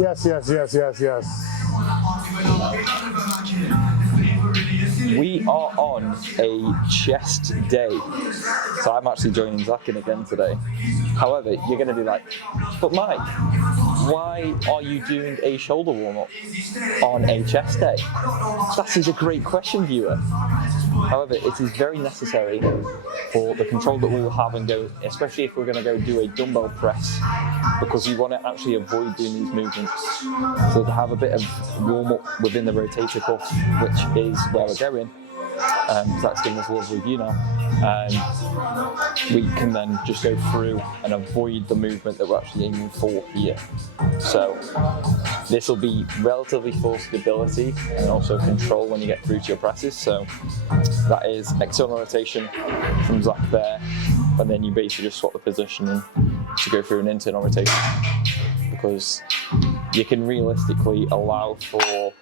Yes, yes, yes, yes, yes. We are on a chest day, so I'm actually joining Zac in again today. However, you're going to be like, but Mike, why are you doing a shoulder warm-up on a chest day? That is a great question, viewer. However, it is very necessary for the control that we will have and go, especially if we're going to go do a dumbbell press, because you want to actually avoid doing these movements. So to have a bit of warm-up within the rotator cuff, which is where we're going. Zac's giving us a lovely view now. We can then just go through and avoid the movement that we're actually aiming for here. So this will be relatively full stability and also control when you get through to your presses. So that is external rotation from Zac there, and then you basically just swap the positioning to go through an internal rotation, because you can realistically allow for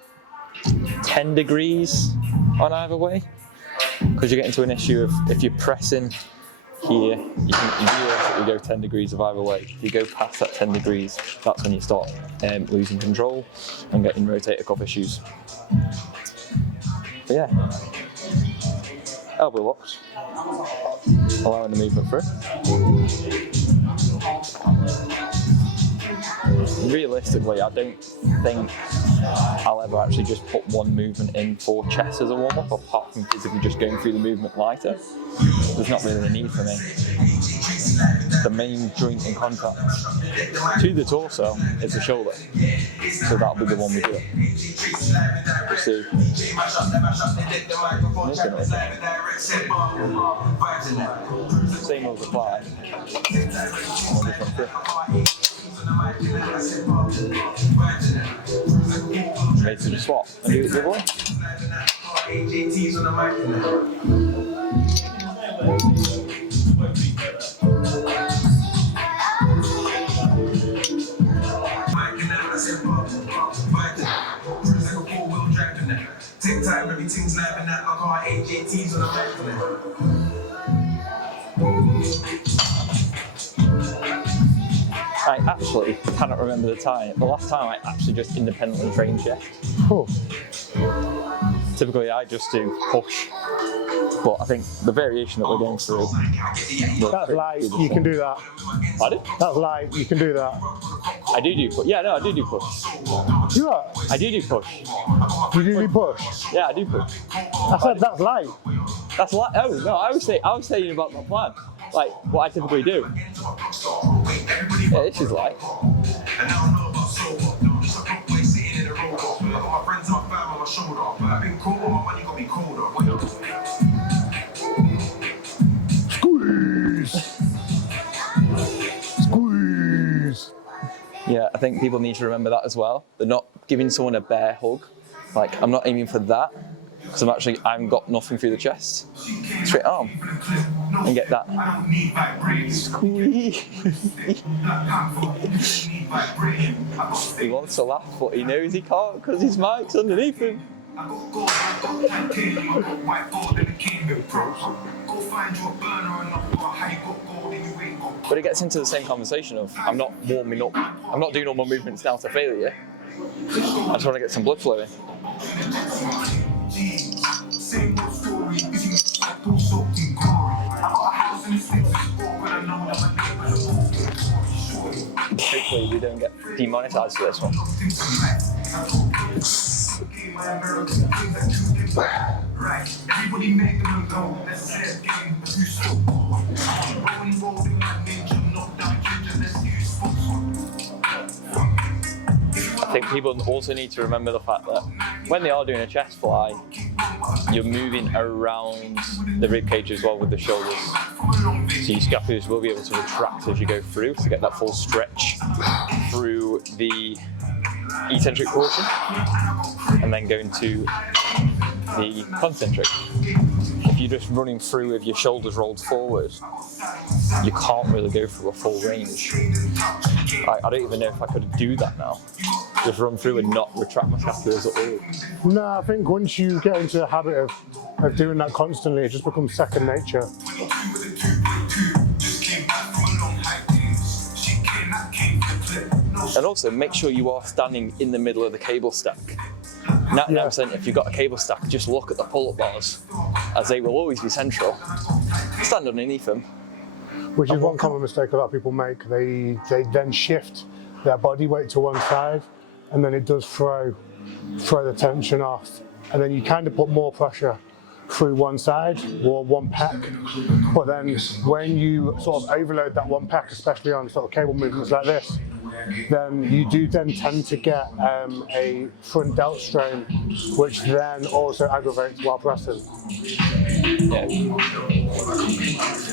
10 degrees on either way, because you get into an issue of if you're pressing here, you can realistically go 10 degrees of either way. If you go past that 10 degrees, that's when you start losing control and getting rotator cuff issues. But yeah, elbow locks, allowing the movement through. Realistically, I don't think I'll ever actually just put one movement in for chest as a warm-up, apart from physically just going through the movement lighter. There's not really a need for me. The main joint in contact to the torso is the shoulder, so that'll be the one we do. We'll see. Same rules apply. Ready to just swap and do it the other way. Take time, everything's live and that. I got AJTs on the I actually cannot remember the last time I actually just independently trained chest. Oh. Typically I just do push, but I think the variation that we're going through... That's light, you can do that. Pardon? That's light, you can do that. I do push. Yeah, no, I do push. Do what? I do push. You do push? Yeah, I do push. I said that's light. That's light. Oh, no, I was saying about my plan. Like, what I typically do. Yeah, this is light. Squeeze! Squeeze! Yeah, I think people need to remember that as well. They're not giving someone a bear hug. Like, I'm not aiming for that, because I've got nothing through the chest. Straight arm. And get that. Squeeze. He wants to laugh, but he knows he can't because his mic's underneath him. But it gets into the same conversation of, I'm not warming up, I'm not doing all my movements now to failure. I just want to get some blood flowing. Hopefully we don't get demonetized for this one. I think people also need to remember the fact that when they are doing a chest fly, you're moving around the rib cage as well with the shoulders. So your scapulars will be able to retract as you go through to get that full stretch through the eccentric portion, and then go into the concentric. If you're just running through with your shoulders rolled forward, you can't really go through a full range. I don't even know if I could do that now. Just run through and not retract my scapulars at all. No, I think once you get into the habit of doing that constantly, it just becomes second nature. And also make sure you are standing in the middle of the cable stack. 99% if you've got a cable stack, just look at the pull-up bars, as they will always be central. Stand underneath them. Which is one common mistake a lot of people make. They then shift their body weight to one side, and then it does throw the tension off. And then you kind of put more pressure through one side or one pec. But then when you sort of overload that one pec, especially on sort of cable movements like this, then you do then tend to get a front delt strain, which then also aggravates while pressing. Yeah.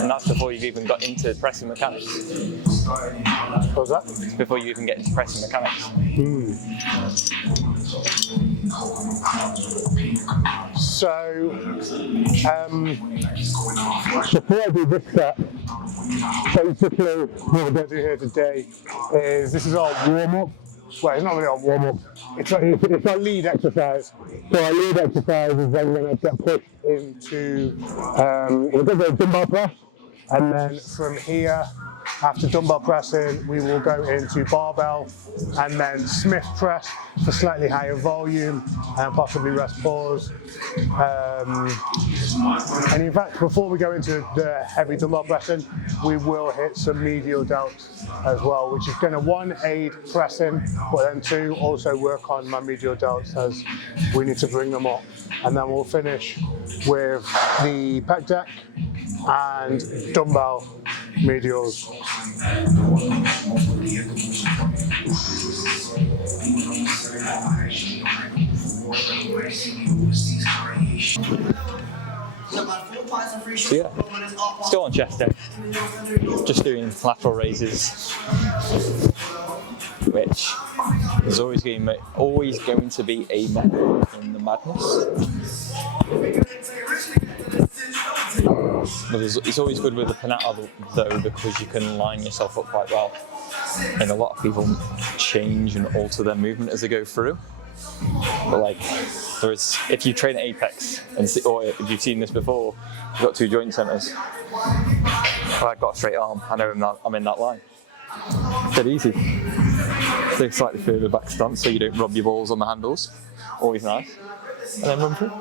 And that's before you've even got into pressing mechanics. What was that? It's before you even get into pressing mechanics. So, before I do this set, basically what we're going to do here today is this is our warm-up. Well, it's not really our warm-up. It's our lead exercise. So our lead exercise is then going to get pushed into we're going to do dumbbell press, and then from here, after dumbbell pressing, we will go into barbell and then Smith press for slightly higher volume and possibly rest pause. And in fact, before we go into the heavy dumbbell pressing, we will hit some medial delts as well, which is going to, one, aid pressing, but then two, also work on my medial delts as we need to bring them up. And then we'll finish with the pec deck and dumbbell medials. So yeah, still on chest day, just doing lateral raises, which is always going to be a method in the madness. But it's always good with the Panata though, because you can line yourself up quite well. And a lot of people change and alter their movement as they go through. But like, if you train at Apex, or if you've seen this before, you've got two joint centers. Well, I've got a straight arm, I know I'm in that line. Dead easy. Stay slightly further back stance so you don't rub your balls on the handles. Always nice. And then run through.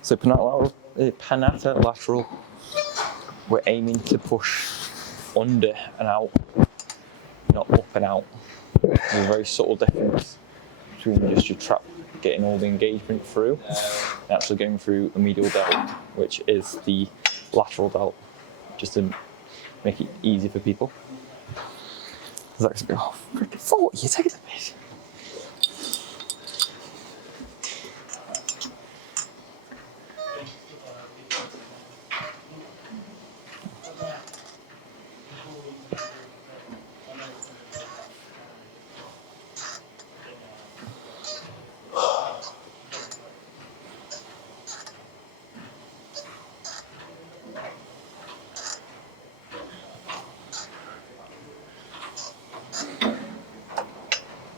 So Panata lateral, we're aiming to push under and out, not up and out. There's a very subtle difference between just your trap getting all the engagement through and actually going through a medial delt, which is the lateral delt, just to make it easy for people. Zach's going, oh, freaking 40, you're taking the piss.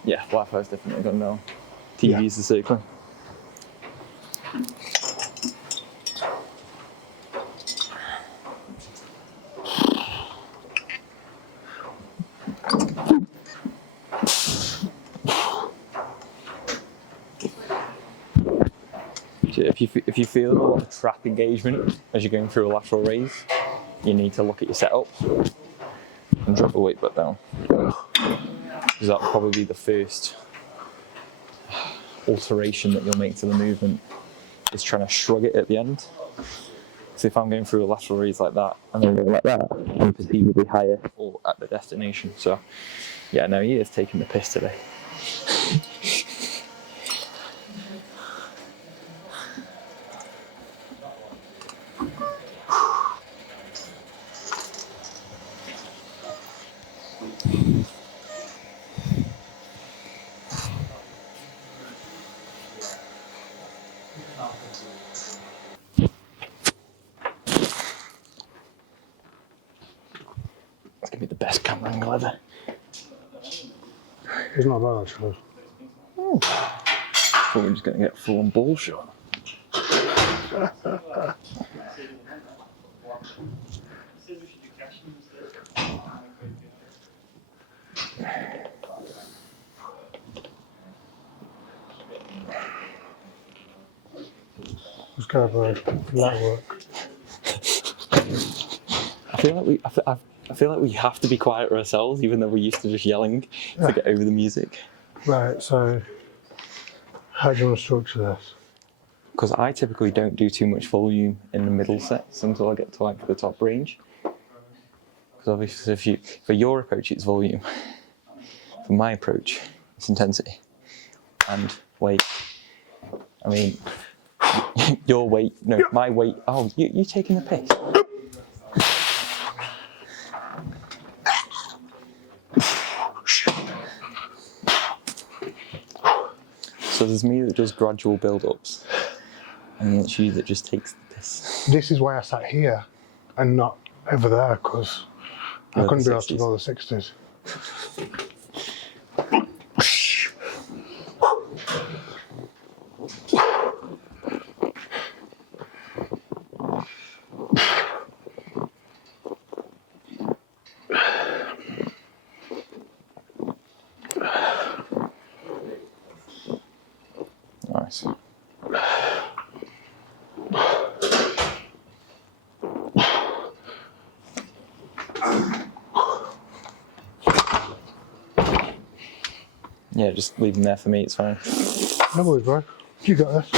Yeah, Wi-Fi's definitely gone down. TV's the circle. If you feel a lot of trap engagement as you're going through a lateral raise, you need to look at your setup and drop the weight back down. Because that'll probably be the first alteration that you'll make to the movement, is trying to shrug it at the end. So if I'm going through a lateral raise like that, and then going like that, I'm perceivably higher or at the destination. So yeah, no, he is taking the piss today. It's gonna be the best camera angle ever. It's not bad actually. I thought we were just gonna get full on ball shot. Let's go for that work. I feel like we have to be quiet ourselves, even though we're used to just yelling to get over the music. Right, so how do you want to structure this? Because I typically don't do too much volume in the middle sets until I get to like the top range. Because obviously, for your approach, it's volume. For my approach, it's intensity and weight. I mean, your weight, no, my weight. Oh, you taking the piss? So there's me that does gradual build-ups, and then it's you that just takes the piss. This is why I sat here and not over there, because I couldn't be asked to go the 60s. Nice. Yeah, just leave them there for me, it's fine. No worries, bro. You got this.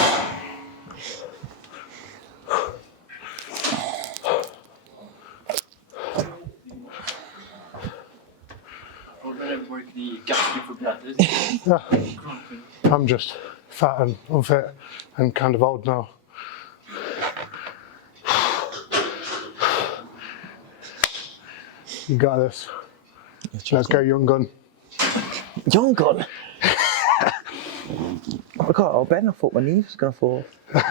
I'm just fat and unfit and kind of old now. You got this. Let's go, young gun. Young gun? I can't bend, I thought my knees was going to fall. I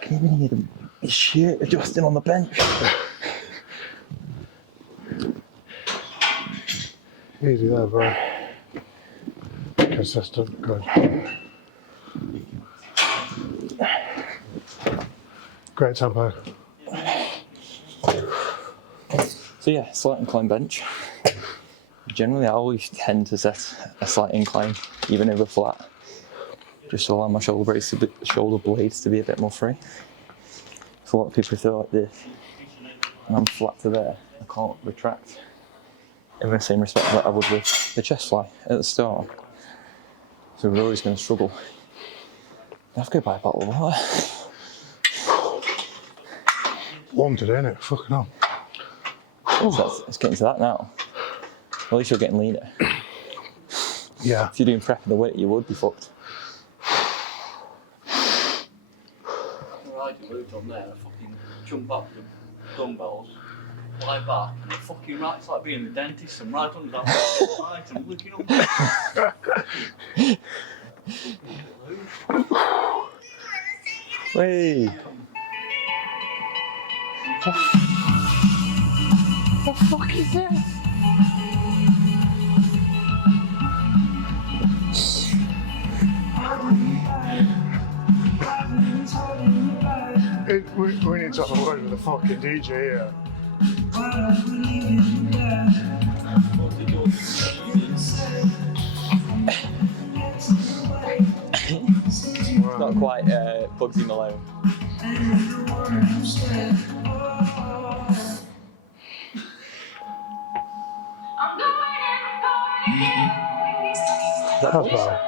can even hear his shirt adjusting on the bench. Easy there, bro. Consistent, good. Great tempo. So yeah, slight incline bench. Generally I always tend to set a slight incline, even if we're flat, just to allow my shoulder blades to be a bit more free. So a lot of people feel like this, and I'm flat to there, I can't retract in the same respect that I would with the chest fly at the start. So we're always going to struggle. I have to go buy a bottle of water. Warm today, innit? Fucking hell. So it's getting to that now. At least you're getting leaner. Yeah. If you're doing prep in the weight, you would be fucked. I do on there, I fucking jump up the dumbbells, lie back, and fucking right, it's like being the dentist, I'm right under that light, I'm looking up. Hey! What the fuck is this? We need to have a word with the fucking DJ here. Not quite Bugsy Malone. That's bad.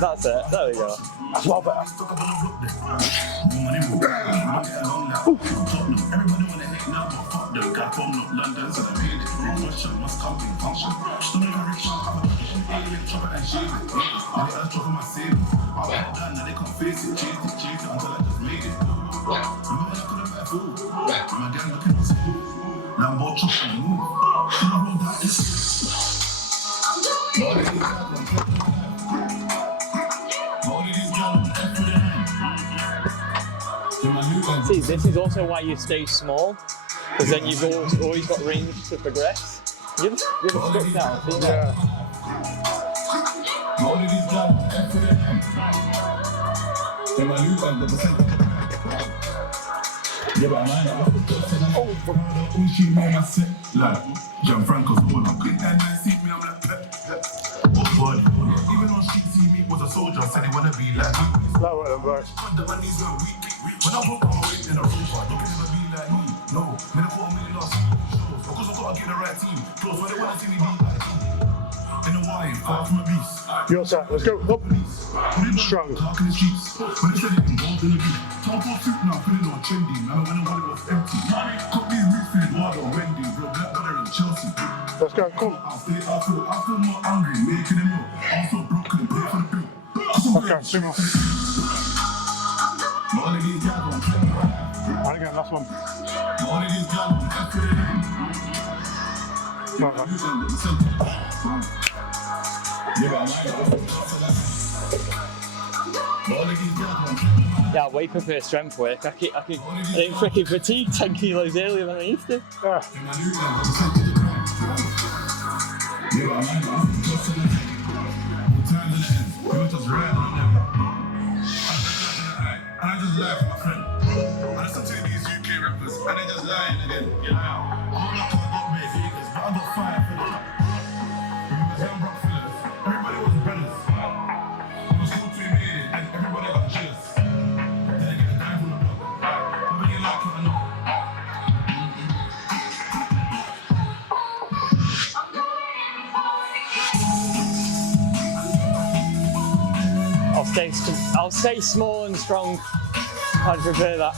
That's it. There we go. That's well better. See, this is also why you stay small, because then you've always got range to progress. You're stuck now, see that? Gianfranco's all up. Quick that night see me, I'm like even on street see me was a soldier, said he wanna be like me. Lower them, bro. The money's when we when I broke my weight in a room, but don't never be like me. No, man, I put a million last shows. Of course I gotta get the right team. Close when they wanna see me be like me. In a wine, far from a beast. You're set. Let's go. Up. Strong. Talk in the streets. When they said it involved in the beat. Top of suit now, feeling all trendy. Man, when the wallet was empty. Cut these roots feeling wild on Wendy. Bro, black butter in Chelsea. Let's go. Come. I feel more angry, making it more. I'm so broke, couldn't pay for the bill. Okay, two more. All of these guys won't play. And again, last one. All of these guys won't play. Right, right. Yeah, I wake up here strength work. I didn't freaking fatigue 10 kilos earlier than I used to. Yeah. And I just laugh at my friend. I listen to these UK rappers and they just lying again. You know, I'm not make figures, but I got fire for them. Remember them rock fillers? Everybody was brothers. It was cool to be made it, and everybody got jealous. Then I get a dime from the block. Whether you like it or not. I'll stay small and strong. I'd prefer that.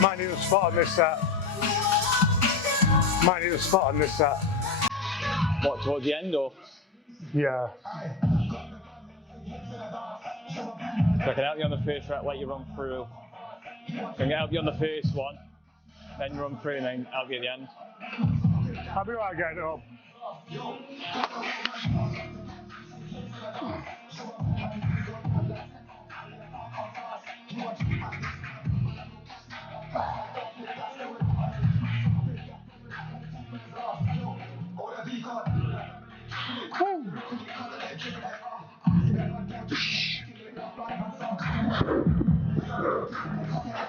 Might need a spot on this set. Might need a spot on this set. What, towards the end or? Yeah. So I can help you on the first rep, let you run through. I can help you on the first one, then run through and then help you at the end. I'll be right getting it up.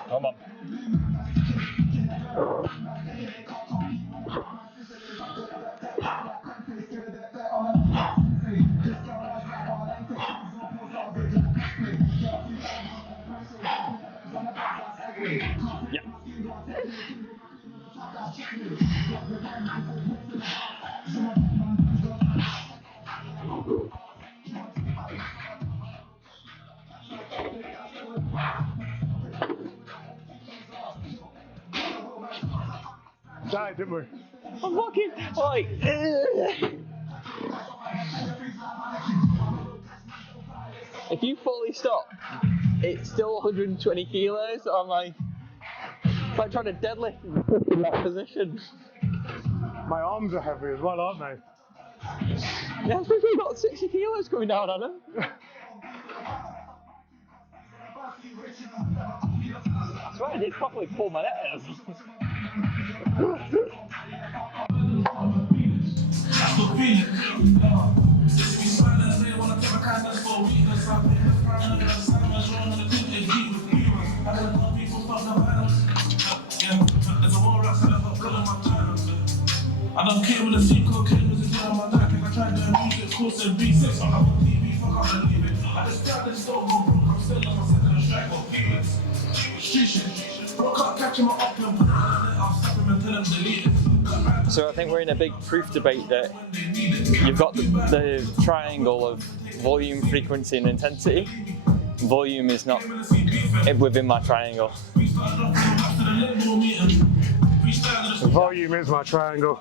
Come on. Yeah. Died, didn't we? I'm fucking like. If you fully stop, it's still 120 kilos. I'm like, it's like trying to deadlift in that position. My arms are heavy as well, aren't they? Yeah, it's we've got 60 kilos coming down on them. I swear I did properly pull my neck. I don't care when the scene cocaine was in my neck and I tried to abuse it, course and B6 on the TV, fuck I believe it. I just grabbed this store, I'm still on my second strike of feelings. Street shit, broke up, catching my up and put it on the net, I'll stop him and tell him delete it. So I think we're in a big proof debate that you've got the triangle of volume, frequency, and intensity. Volume is not within my triangle. Volume is my triangle.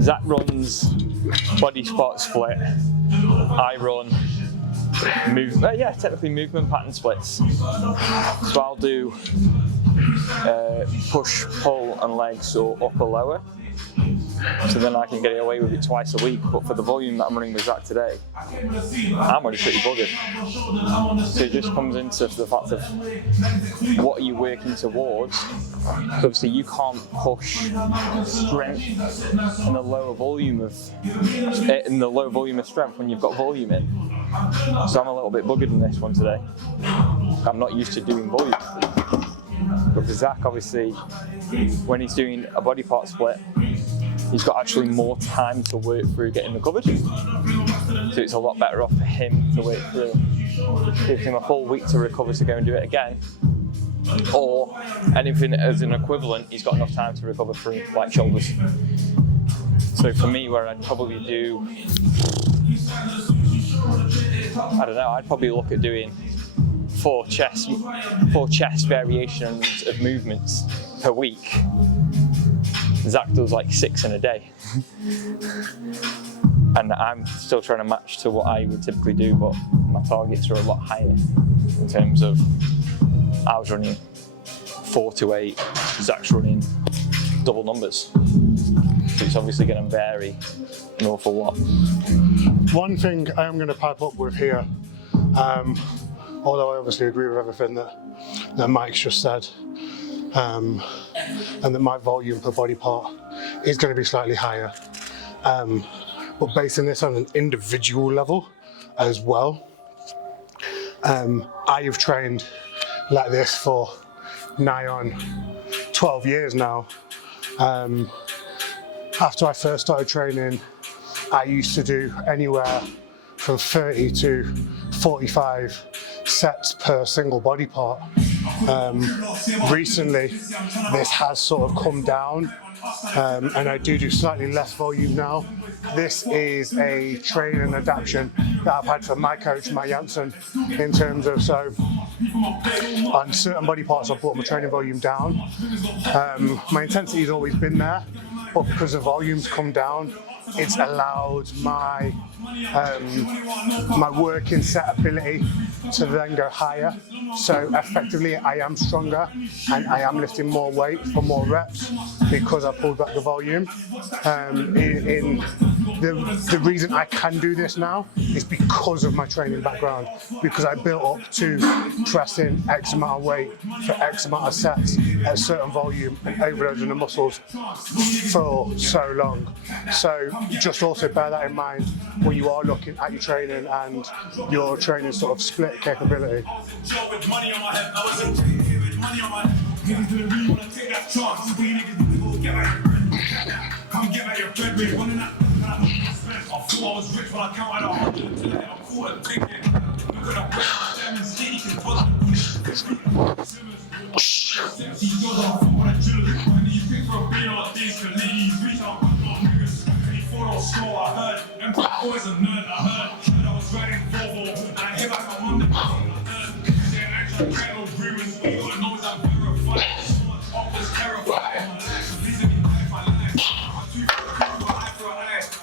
Zac runs body spot split. I run technically movement pattern splits. So I'll do push, pull, and legs or upper lower. So then I can get away with it twice a week. But for the volume that I'm running with Zac today, I'm already pretty buggered. So it just comes into the fact of what are you working towards? So obviously you can't push strength in the lower volume of strength when you've got volume in. So I'm a little bit buggered in this one today. I'm not used to doing volume. But for Zac, obviously, when he's doing a body part split, he's got actually more time to work through getting recovered. So it's a lot better off for him to work through. Gives him a full week to recover to go and do it again. Or anything as an equivalent, he's got enough time to recover through, like shoulders. So for me, where I'd probably do, I don't know, I'd probably look at doing four chest variations of movements per week. Zac does like 6 in a day. And I'm still trying to match to what I would typically do, but my targets are a lot higher in terms of I was running 4 to 8, Zac's running double numbers. So it's obviously going to vary an awful lot. One thing I am going to pipe up with here, although I obviously agree with everything that Mike's just said, and that my volume per body part is going to be slightly higher, but basing this on an individual level as well. I have trained like this for nigh on 12 years now. After I first started training, I used to do anywhere from 30 to 45 sets per single body part. Recently, this has sort of come down, and I do slightly less volume now. This is a training adaptation that I've had from my coach, Matt Janssen, in terms of, so on certain body parts I've brought my training volume down. My intensity has always been there, but because the volume's come down, it's allowed my my working set ability to then go higher. So effectively I am stronger and I am lifting more weight for more reps because I pulled back the volume. The reason I can do this now is because of my training background, because I built up to pressing X amount of weight for X amount of sets at a certain volume and overloading the muscles for so long. So just also bear that in mind when you are looking at your training and your training sort of split capability.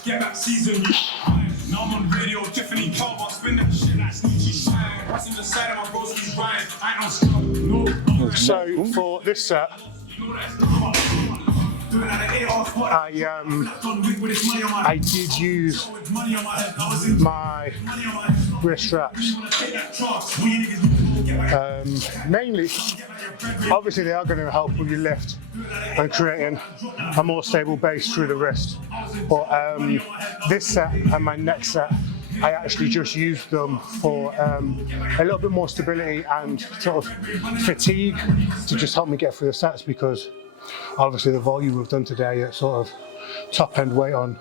Get back season. Now I'm on radio, Tiffany Calver, spin that shit like Snoochie shine. Pressing the side of my broski's rhyme. I don't stop. No. So for this set, I did use my wrist straps. Mainly, obviously they are going to help with your lift and creating a more stable base through the wrist. But this set and my next set, I actually just used them for a little bit more stability and sort of fatigue to just help me get through the sets, because obviously the volume we've done today at sort of top end weight on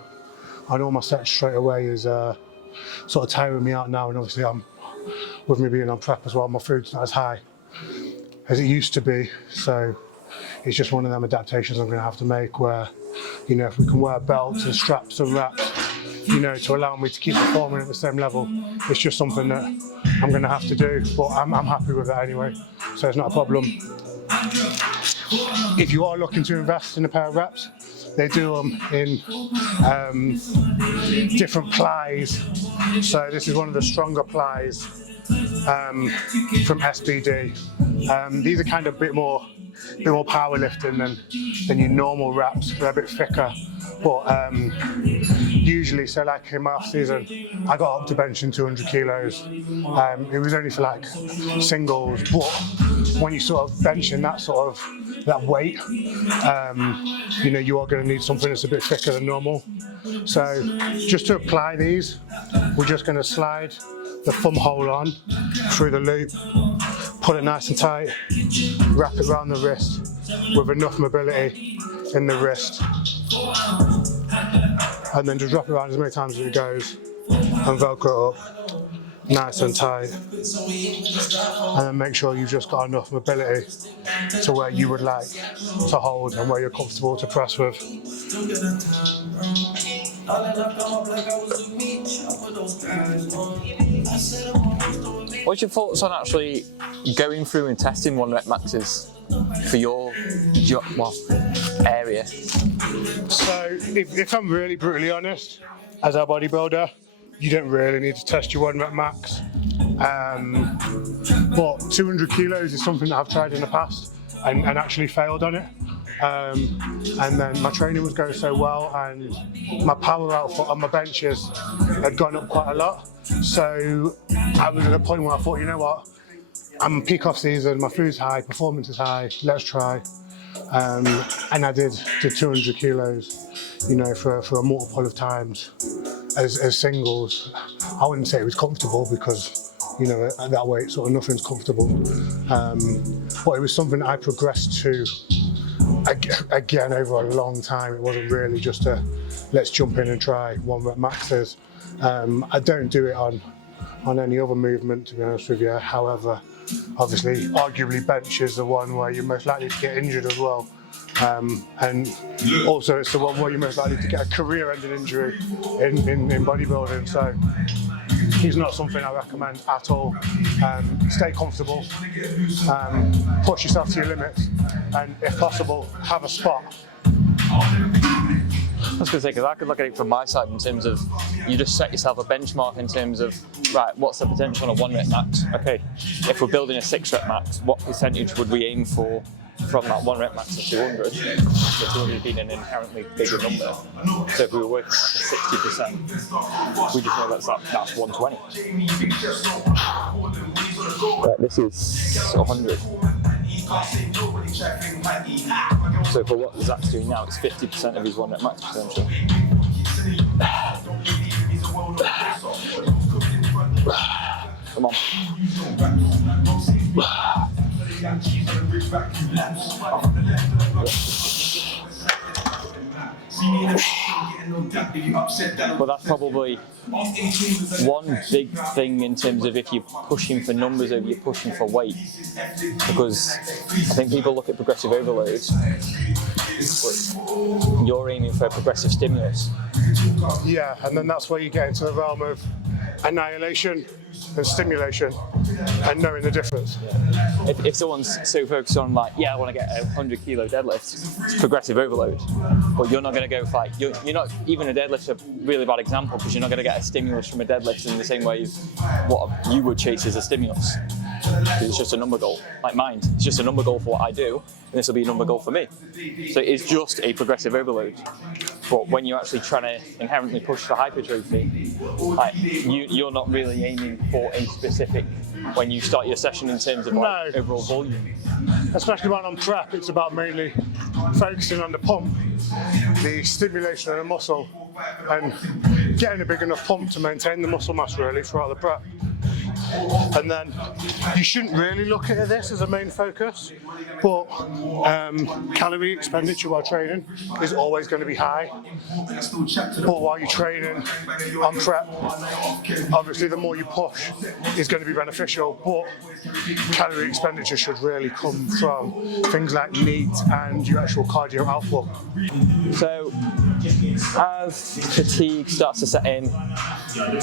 all my sets straight away is sort of tiring me out now, and obviously with me being on prep as well, my food's not as high as it used to be, so it's just one of them adaptations I'm going to have to make where you know, if we can wear belts and straps and wraps, you know, to allow me to keep performing at the same level, it's just something that I'm going to have to do, but I'm happy with that anyway, so it's not a problem. If you are looking to invest in a pair of wraps, they do them in different plies. So this is one of the stronger plies from SBD. These are kind of a bit more powerlifting than your normal wraps. They're a bit thicker, but usually, so like in my off season, I got up to benching 200 kilos. It was only for like singles, but when you sort of benching that weight, you know, you are going to need something that's a bit thicker than normal. So just to apply these, we're just going to slide the thumb hole on through the loop, pull it nice and tight, wrap it around the wrist with enough mobility in the wrist, and then just wrap it around as many times as it goes and Velcro it up nice and tight, and then make sure you've just got enough mobility to where you would like to hold and where you're comfortable to press with. What's your thoughts on actually going through and testing 1 rep maxes for your area? So if I'm really brutally honest, as a bodybuilder, you don't really need to test your 1 rep max. But 200 kilos is something that I've tried in the past and actually failed on it. And then my training was going so well, and my power output on my benches had gone up quite a lot. So I was at a point where I thought, you know what, I'm peak off season, my food's high, performance is high, let's try. And I did 200 kilos, you know, for a multiple of times as singles. I wouldn't say it was comfortable because, you know, at that weight, sort of nothing's comfortable. But it was something I progressed to again over a long time. It wasn't really just a let's jump in and try 1 rep maxes. I don't do it on any other movement, to be honest with you. However, obviously, arguably bench is the one where you're most likely to get injured as well. And also it's the one where you're most likely to get a career-ending injury in bodybuilding. So it's not something I recommend at all. Stay comfortable, push yourself to your limits, and if possible, have a spot. I was going to say, because I could look at it from my side in terms of you just set yourself a benchmark in terms of, right, what's the potential on a 1 rep max? Okay, if we're building a 6 rep max, what percentage would we aim for from that 1 rep max of 200? So 200 being an inherently bigger number. So if we were working at like a 60%, we just know that's 120. Right, this is 100. So for what Zac's doing now, it's 50% of his 1 rep max potential. Come on. But that's probably one big thing in terms of if you're pushing for numbers over you're pushing for weight, because I think people look at progressive overload, but you're aiming for progressive stimulus. Yeah, and then that's where you get into the realm of annihilation and stimulation and knowing the difference. If someone's so focused on like, yeah, I want to get a 100 kilo deadlift, it's progressive overload, but you're not going to go for like, you're not, even a deadlift's a really bad example because you're not going to get a stimulus from a deadlift in the same way as what you would chase as a stimulus. It's just a number goal, like mine. It's just a number goal for what I do, and this will be a number goal for me. So it's just a progressive overload. But when you're actually trying to inherently push for hypertrophy, like you're not really aiming for a specific when you start your session in terms of like overall volume. Especially when on prep, it's about mainly focusing on the pump, the stimulation of the muscle, and getting a big enough pump to maintain the muscle mass really throughout the prep. And then you shouldn't really look at this as a main focus, but calorie expenditure while training is always going to be high. But while you're training on prep, obviously the more you push is going to be beneficial, but calorie expenditure should really come from things like NEAT and your actual cardio output. So, as fatigue starts to set in,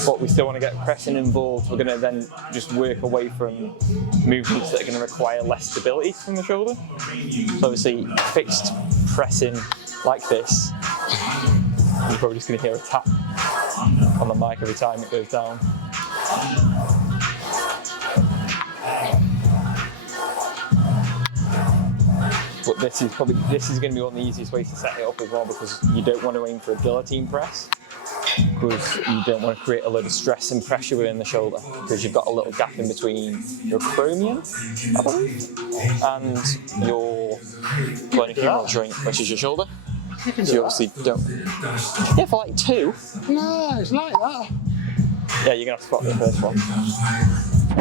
but we still want to get pressing involved, we're going to then just work away from movements that are going to require less stability from the shoulder. So obviously, fixed pressing like this, you're probably just going to hear a tap on the mic every time it goes down. But this is going to be one of the easiest ways to set it up as well, because you don't want to aim for a guillotine press, because you don't want to create a load of stress and pressure within the shoulder, because you've got a little gap in between your acromion, I believe, and your glenohumeral joint, which is your shoulder. So you obviously don't. Yeah, for like 2. No, it's like that. Yeah, you're going to have to spot the first one.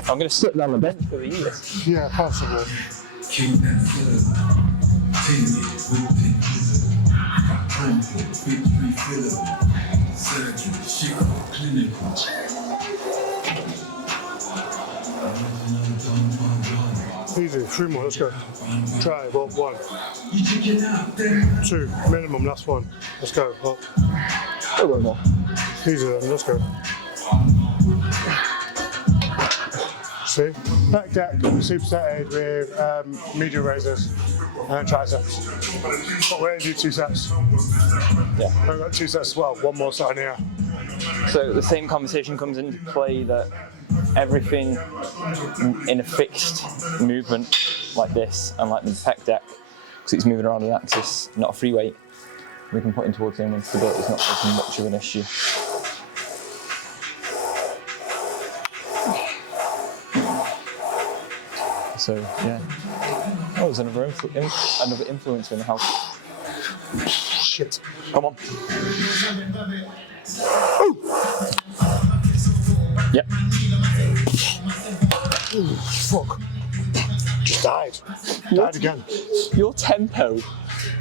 I'm going to sit down the bench for the easiest. Yeah, possible. Easy, 3 more, let's go. Try, up 1. 2, minimum, last one. Let's go, up. Oh, 1 more. Easy then, let's go. See? Back deck, supersetted with medial raises and triceps. But we're going to do 2 sets. Yeah. I've got 2 sets as well, 1 more set on here. So the same conversation comes into play that everything in a fixed movement like this and like the pec deck, because it's moving around an axis, not a free weight, we can put in towards the end stability is not as much of an issue. So yeah. Oh, there's another influencer in the house. Shit. Come on. Oh! Yep. Ooh, fuck. Just died. Died again. Your tempo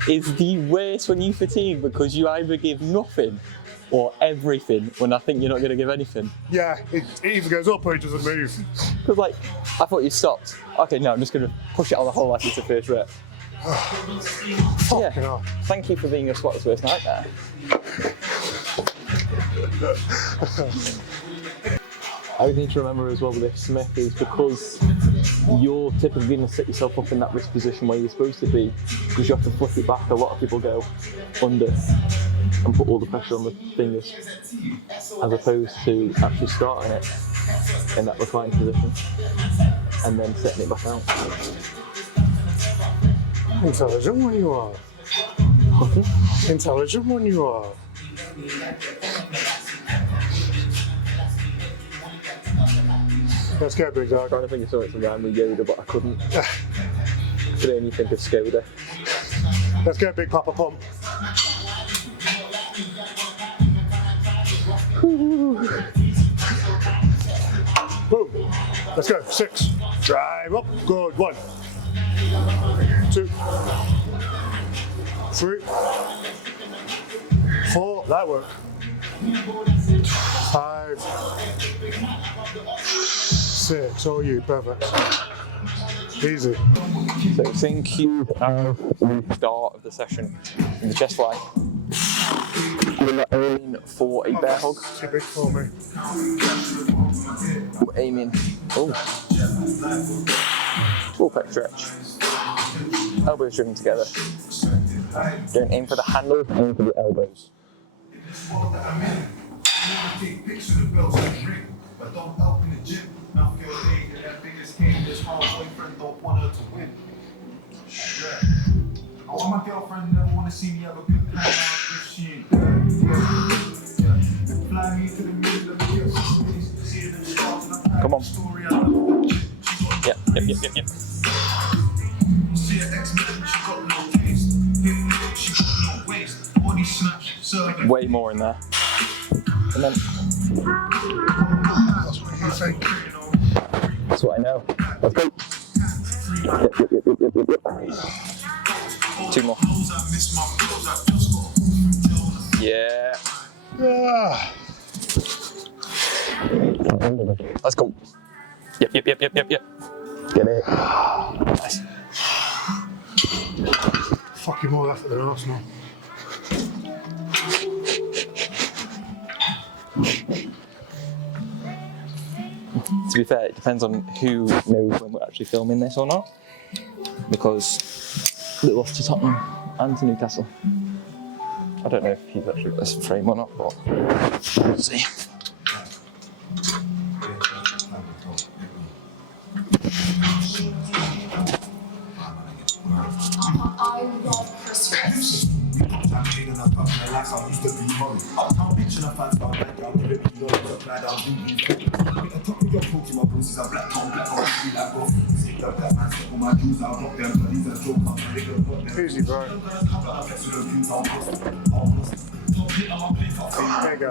is the worst when you fatigue, because you either give nothing or everything when I think you're not going to give anything. Yeah, it either goes up or it doesn't move. Because like, I thought you stopped. Okay, no, I'm just going to push it on the whole like it's the first rep. Fucking hell. Thank you for being your squat's worst nightmare. I would need to remember as well with this, Smith, is because you're typically going to set yourself up in that wrist position where you're supposed to be, because you have to flick it back. A lot of people go under and put all the pressure on the fingers, as opposed to actually starting it in that reclined position and then setting it back out. Intelligent one you are. Intelligent one you are. Let's go, big dog. I'm trying to think of something to rhyme with Yoda, but I couldn't. Could only think of Skoda. Let's go, big Papa Pump. Boom. Let's go. 6. Drive up. Good. 1, 2, 3, 4. That worked. 5, 6. All you. Perfect. Easy. So think you have the start of the session in the chest fly. We're not aiming for a bear hug. Too big for me. We're aiming. Oh. Full pec stretch. Elbows driven together. Don't aim for the handle, aim for the elbows. I want my girlfriend never want to see me have a good time if she ain't there. Fly me to the middle of the Come on. Yep. See her ex-man, she got no taste. She got no waist. Body snatch, so Way more in there. And then That's what you think. That's what I know. Let's go. Yep. 2 more. Yeah. Let's go. Yep. Get it. Nice. Fucking more effort than Arsenal. To be fair, it depends on who knows when we're actually filming this or not. Because they lost to Tottenham and to Newcastle. I don't know if he's actually got this frame or not, but we'll see. I love Christmas. Easy, bro. Mega.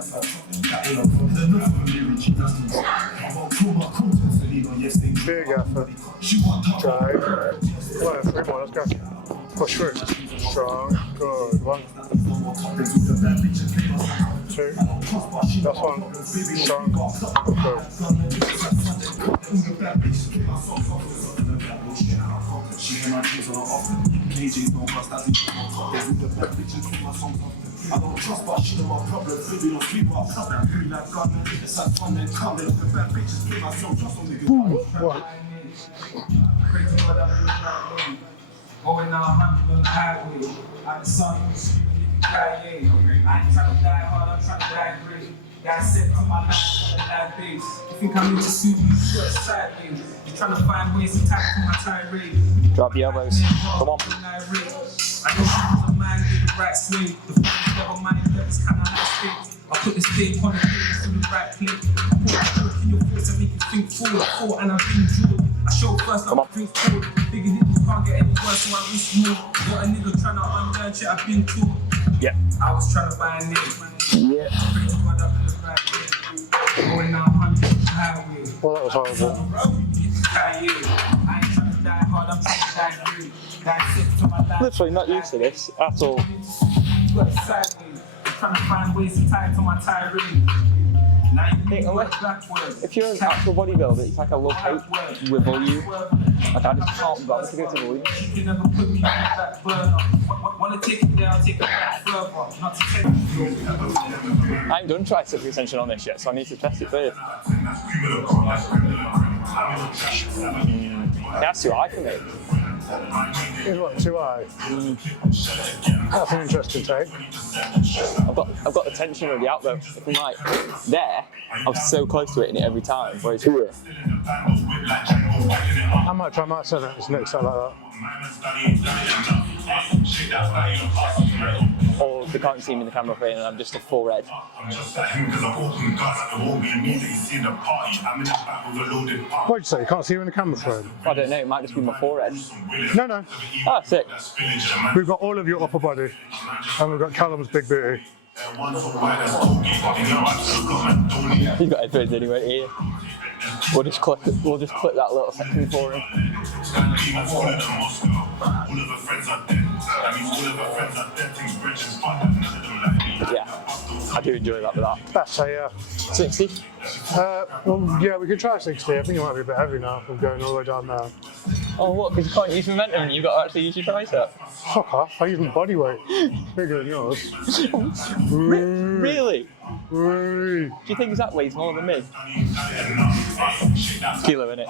Big effort. Drive. 1 and 3 more, let's go. Push through. Strong. Good. 1. 2. That's 1. Strong. Good. I don't trust, but she know my problems. Baby, don't sleep up. Free like God, it's like fun and come. The bad bitches play myself, just on niggas. What? Going now 100 on the highway. I'm the sun, I ain't trying to die hard, I'm trying to die great. Got set to my life on the live base. You think I'm into suit, you sweat sideways. You're trying to find ways to tap to my tirade. Drop the elbows. Come on. I know she was a man with the right slave. The fucking never mind, that is kinda high stakes. I put this tape on the table to the right plate. I put a joke in your voice and make you think forward. Forward and I'm being drilled. I show first, I'm drink forward. Bigger niggas can't get any worse, so I risk more. Got a nigga trying to unlearn shit I've been taught. Yep. I was trying to buy a name. Yeah. Bring the blood up in the right way. Going now 100 on the highway. Well, that was horrible. I ain't trying to die hard, I'm trying to die free. Die sick to my life. Literally not used to this at all. Sweat sideways. Trying to find ways to tie to my tirade. Now you Think, work backwards. If you're an actual bodybuilder, it's like a love-hate with volume. Like I just can't bother to go to volume. You can never put me on that burner. Wanna take it there, I'll take it back further. Not to take I haven't done tricep extension on this yet, so I need to test it first. That's too high for me. Here's what, 2 eye. That's an interesting take. I've got the tension already out though. If I'm like there, I was so close to hitting it every time. Whereas here, I might try my set this next set like that. or they can't see me in the camera frame and I'm just a forehead. What'd you say? You can't see you in the camera frame? I don't know, it might just be my forehead. No. Ah, sick. We've got all of your upper body, and we've got Callum's big booty. He's got headphones anyway here. We'll just clip that little section for him. Yeah, I do enjoy that with that. That's a 60? well, yeah, we could try 60. I think it might be a bit heavy now from going all the way down there. Oh, what? Because you can't use momentum and you've got to actually use your tricep. Fuck off, I use my body weight. Bigger than yours. Really? Really? Do you think Zac weighs more than me? Kilo, innit?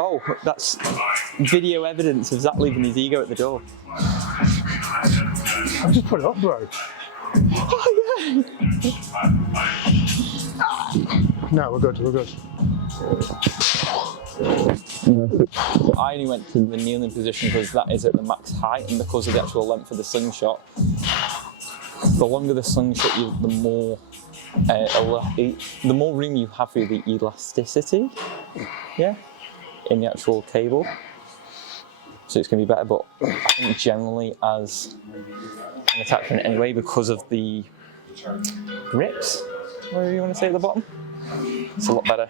Oh, that's video evidence of Zac leaving his ego at the door. I just put it up, bro. Oh, yeah. No, we're good, we're good. So I only went to the kneeling position because that is at the max height and because of the actual length of the slingshot. The longer the slingshot, the more room you have for the elasticity. Yeah. in the actual cable, so it's going to be better. But I think generally as an attachment anyway, because of the grips, whatever you want to say at the bottom, it's a lot better.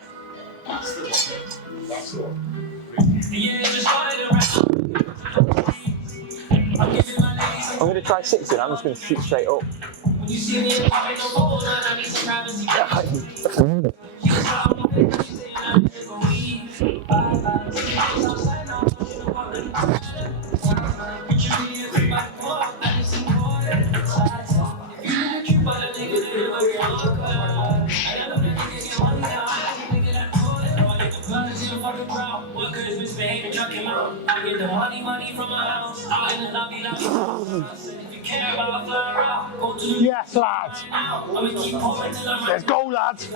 I'm going to try 60 and I'm just going to shoot straight up. Yes, lads. Let's go, lads.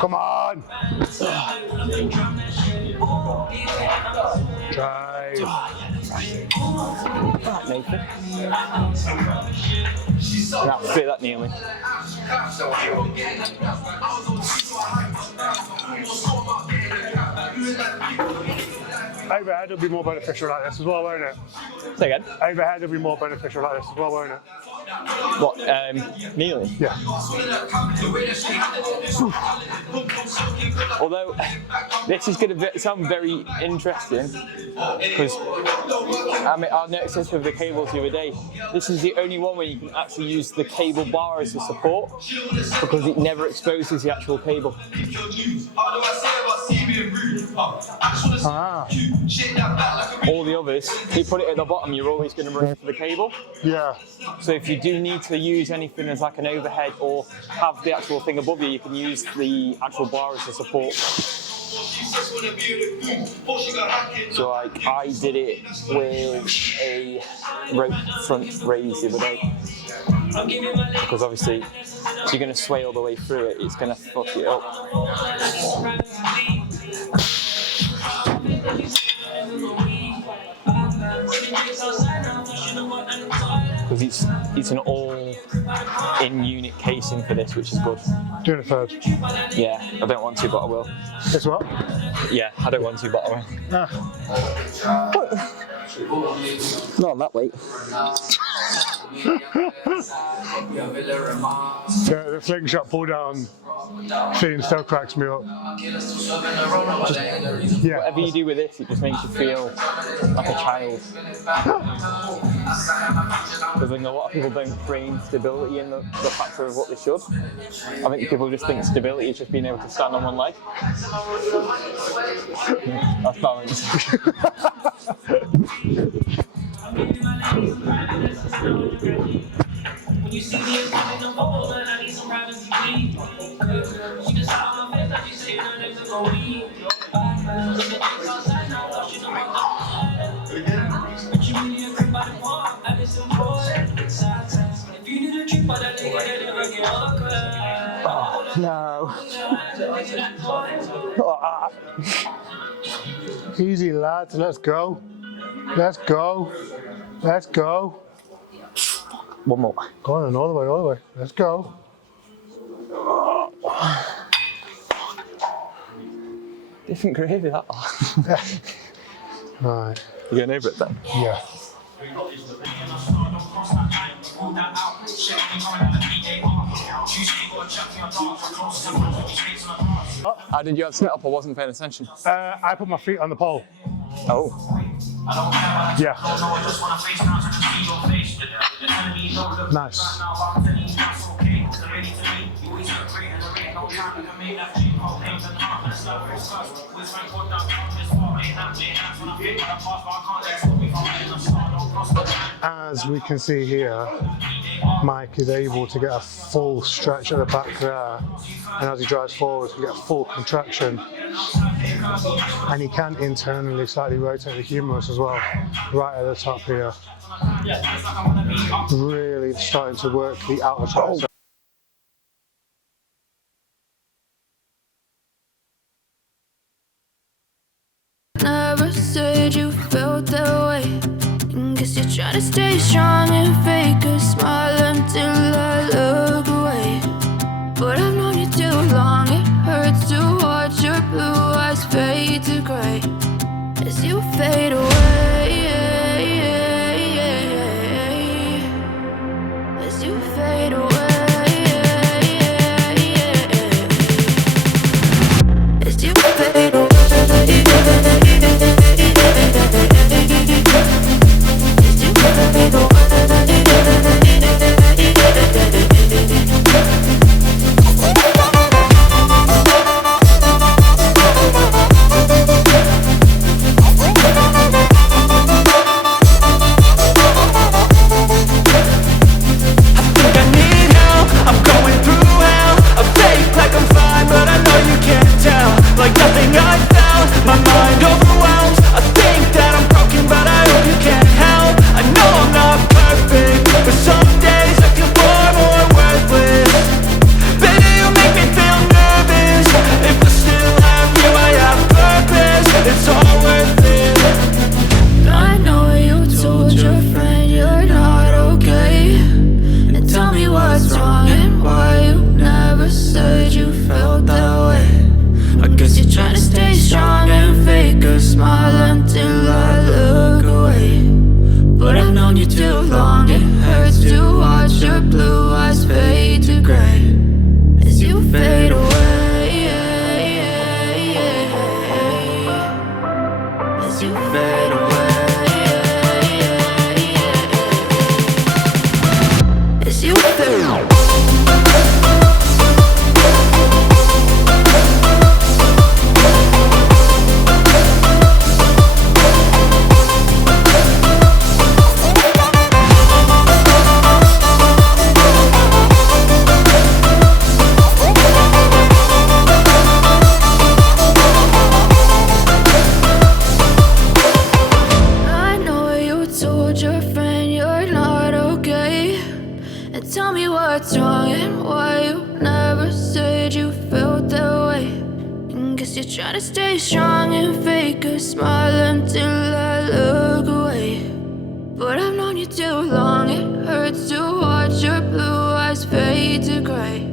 Come on. Drive. Right, Nathan. Now, fit that nearly. Overhead will be more beneficial like this as well, won't it? Say again? Overhead will be more beneficial like this as well, won't it? What, kneeling? Yeah. Although, this is going to sound very interesting, because I noticed this with the cables the other day. This is the only one where you can actually use the cable bar as a support, because it never exposes the actual cable. Ah. All the others, you put it at the bottom, you're always going to run into the cable. Yeah. So if you do need to use anything as like an overhead or have the actual thing above you, you can use the actual bar as a support. So like I did it with a rope front raise the other day, because obviously if you're going to sway all the way through it, it's going to fuck it up. Because it's an all-in-unit casing for this, which is good. Doing a third. Yeah, I don't want to, but I will. Guess what? Yeah, I don't want to, but I will. Ah. Not on that weight. The slingshot pull down thing still cracks me up. Yeah. Whatever you do with this, it just makes you feel like a child. Because I think a lot of people don't train stability in the factor of what they should. I think people just think stability is just being able to stand on one leg. That's balance. No. Easy, lads. Let's go. Let's go. Let's go. One more. Go on, all the way, all the way. Let's go. Different gravy, that. Right. You going over it then? Yeah. How did you have set up? I wasn't paying attention. I put my feet on the pole. Oh. Yeah. Nice. As we can see here, Mike is able to get a full stretch at the back there, and as he drives forward, he gets a full contraction. And he can internally slightly rotate the humerus as well, right at the top here. Really starting to work the outer tricep. Never said you felt that way. Guess you're trying to stay strong and fake a smile until I look away. But I've gray as you fade away. As you fade away. As you fade away. Tell me what's wrong and why you never said you felt that way. And guess you're trying to stay strong and fake a smile until I look away. But I've known you too long, it hurts to watch your blue eyes fade to gray